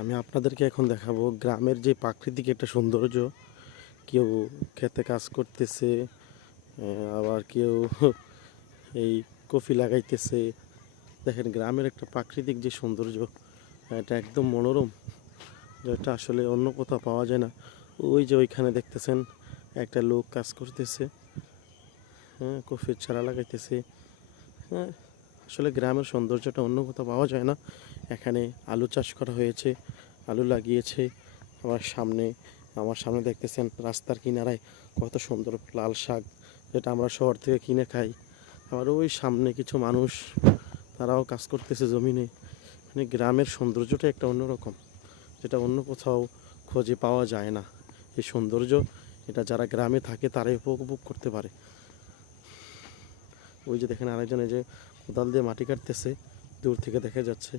আমি আপনাদেরকে এখন দেখাবো গ্রামের যে প্রাকৃতিক একটা সৌন্দর্য। কেউ খেতে কাজ করতেছে, আবার কেউ এই কফি লাগাইতেছে। দেখেন গ্রামের একটা প্রাকৃতিক যে সৌন্দর্য, এটা একদম মনোরম, যেটা আসলে অন্য কোথাও পাওয়া যায় না। ওই যে ওইখানে দেখতেছেন একটা লোক কাজ করতেছে, হ্যাঁ, কফির চারা লাগাইতেছে। হ্যাঁ, আসলে গ্রামের সৌন্দর্যটা অন্য কোথাও পাওয়া যায় না। এখানে আলু চাষ করা হয়েছে, আলু লাগিয়েছে। আমার সামনে দেখতেছেন রাস্তার কিনারায় কত সুন্দর লাল শাক, যেটা আমরা শহর থেকে কিনে খাই। আবার ওই সামনে কিছু মানুষ, তারাও কাজ করতেছে জমিনে। মানে গ্রামের সৌন্দর্যটা একটা অন্যরকম, যেটা অন্য কোথাও খোঁজে পাওয়া যায় না। এই সৌন্দর্য, এটা যারা গ্রামে থাকে তারাই উপভোগ করতে পারে। ওই যে দেখেন আরেকজন এই যে কোদাল দিয়ে মাটি কাটতেছে, দূর থেকে দেখা যাচ্ছে।